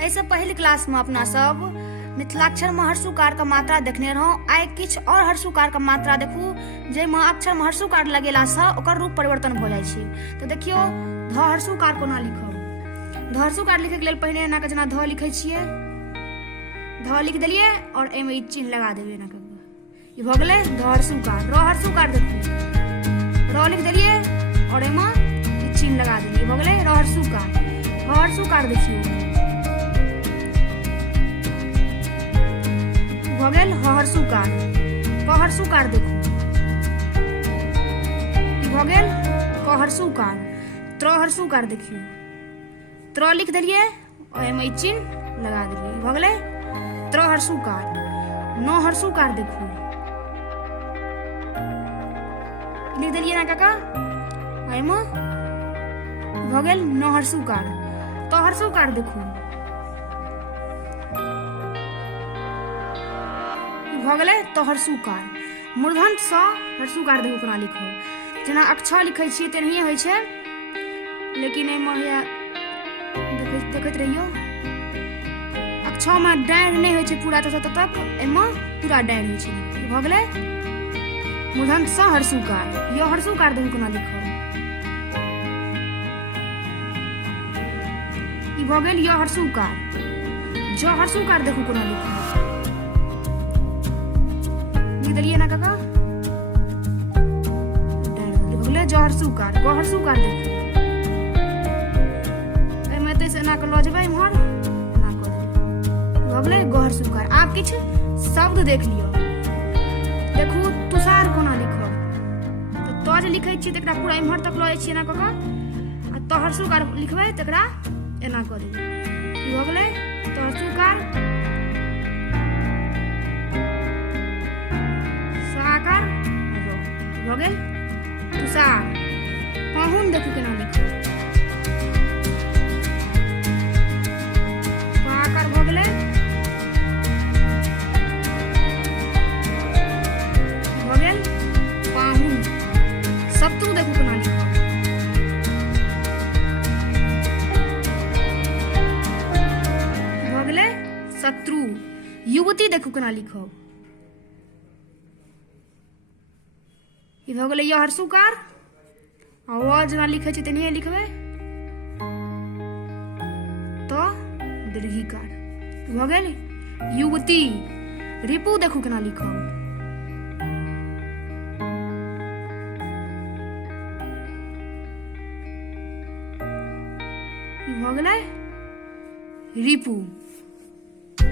ऐसे पहिल क्लास में अपना सब मिथिलाक्षर में हर्षुकार का मात्रा देखने रहो। आइ किछ और हर्षुकार का मात्रा देखू जैमे अक्षर में हर्षुकार लगेला से ओकर रूप परिवर्तन भ जाय छै। तो देखियो ध हर्षुकार कोना लिखब। ध हर्षुकार लिखे के लेल पहिने एना के जना ध लिखै छियै, ध लिख देलियै और एमे ई चिन्ह लगा देबै एना के। ई भ गेलै ध हर्षुकार। र हर्षुकार देखू, र लिख देलियै और एमे ई चिन्ह लगा देलियै, भ गेलै र हर्षुकार। ह हर्षुकार देखियो भ गेल ह हर्षुकार। क हर्षुकार देखू ई भ गेल क हर्षुकार। त्र हर्षुकार देखियो, त्र लिख देलियै और एमे ई चिन्ह लगा देलियै, भ गेलै त्र हर्षुकार। न हर्षुकार देखू, लिख देलियै ना काका, एमे भ गेल न हर्षुकार। त हर्षुकार देखू भ गेलै त हर्षुकार। मूर्धन्य स हर्षुकार देखू केना लिखब। जेना अक्षर लिखै छियै तेनाहिए होइ छै, लेकिन एहिमे देखैत रहियो अक्षर में डाँढ़ नहीं होइ छै पूरा तक, एहिमे पूरा डाँढ़ होइ छै। भ गेलै मूर्धन्य स हर्षुकार। य हर्षुकार देखू केना लिखब। ई भ गेल य हर्षुकार। ज हर्षुकार देखू केना लिखब। लिख देलियै ना काका, भ गेलै ज हर्षुकार। ग हर्षुकार देखू, एहिमे एतै से एना के लऽ जेबै इम्हर, एना कऽ देबै, भ गेलै ग हर्षुकार। आब किछु शब्द देख लियौ। देखू तुषार कोना लिखब। तो जे लिखै छियै तकरा पूरा इम्हर तक लऽ जाइ छियै एना कऽ कऽ, आ त हर्षुकार लिखबै तकरा एना कऽ देबै। ई भ गेलै त हर्षुकार। सआकार भ गेल तुषार। पाहुन देखू केना लिखब। पआकार भ गेलै, भ गेल पाहुन। शत्रु देखू केना लिखब। भ गेलै शत्रु। युवती देखू केना लिखब। ई भ गेलै य हर्षुकार। आ व जेना लिखै छै तेनाहिए लिखबै, त दीर्घिकार। भ गेल युवती। रिपु देखू केना लिखब। ई भ गेलै रिपु।